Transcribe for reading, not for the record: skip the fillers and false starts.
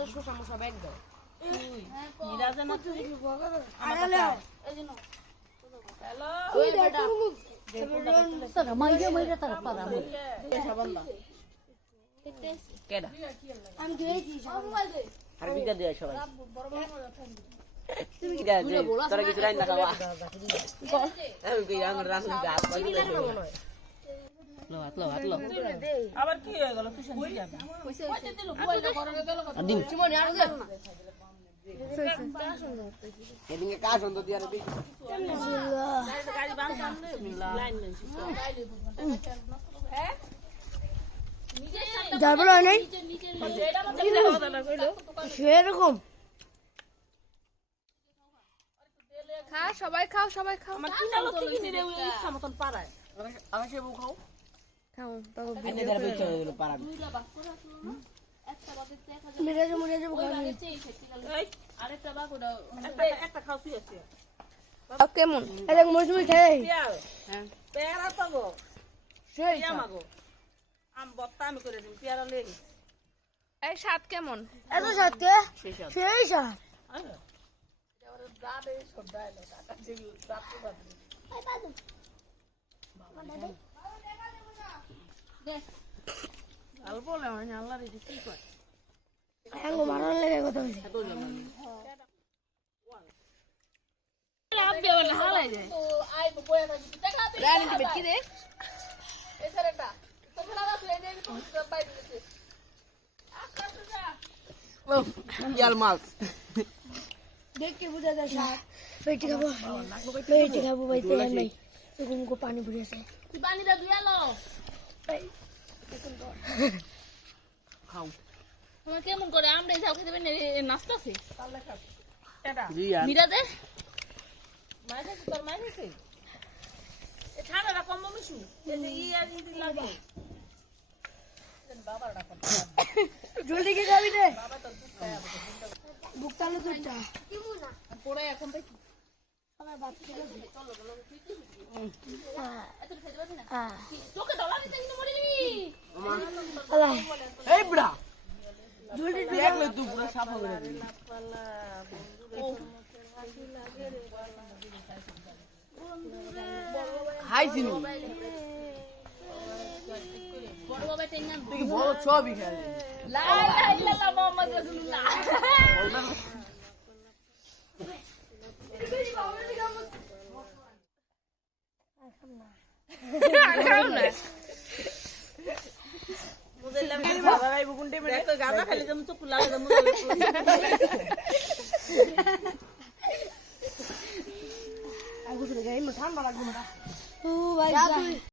তো শোষা মশা ব্যাগ দাও মিরাজে না তুই হ্যালো ওই বেটা তারা মাইরা তারা পারা কেডা আমি দিয়েছি আর বিকা দেয় সবাই তুমি কি দেয় তোরা কিছু রাইন না খাওয়া আমি কি আমার রাসুল গাছ বাগিয়ে লো আবার কি হয়ে গেল তুই শুনছিস যাবে কইতে দিল বলটা করতে গেল কত দিন চিমনি আর দে এদিকে কাজ হন্দ দিয়া রে বিসমিল্লাহ গাড়ি বাঁধ সামনে লাইন নেই হ্যাঁ যাবো না নাই সেরকম খা সবাই খাও আমার কি নাম তো কিনে রে ইচ্ছা মতন পারায় আমি সে বউ খাও খাও তাও এনে ধরে বেচে হলো পারা মেরে যাবো এই আরেকটা বাগ ওটা একটা খাও তুই আছে কেমন এটা মৌসুমি খাই পিয়াল হ্যাঁ পেয়ারা তো গো সেই আমাগো আম বত্তা আমি করে দিই পেয়ারা লেগে এই স্বাদ কেমন এত সত্যি সেই সব সেই সাথ আঙ্গো মারার লেগে কথা বলছি ইয়াল মাল দেখতে বুঝা যায় সাথ পেটি খাবো ভাই তেল নাই এরকম পানি ভরে আছে পানিটা দুয়ালো খাও তোমার কেমন করে আমরা এই যাও খেতে পারি নাস্তাছে জি আর মিরাজে মাইছে তোর মাইছে এ ঠান্ডাটা কম মিশু এই যে ই আর ই লাগে বাবার ডাক জলদি কে যাবি রে বুকতালে তোরটা পড়ে এখন তাই সবাই ভাত খেয়ে তোকে ডলার দিতে কিন্তু মরে যাবি আল্লাহ এই বুড়া জলদি দেখলে তুই পুরো সাফা করে দিবি হাই সিনু বড় বাবা টেঙ্গান তুই কি বড় ছবি খেলে লা ইলাহা ইল্লাল্লাহ মুহাম্মদ রাসূলুল্লাহ খাও না মুজে লাগে বাবা ভাই বুকুনটে মেরে তো গাদা খালি জম চুপ লাগে জম আগুন রে গাই ঠান্ডা লাগবে না ও ভাই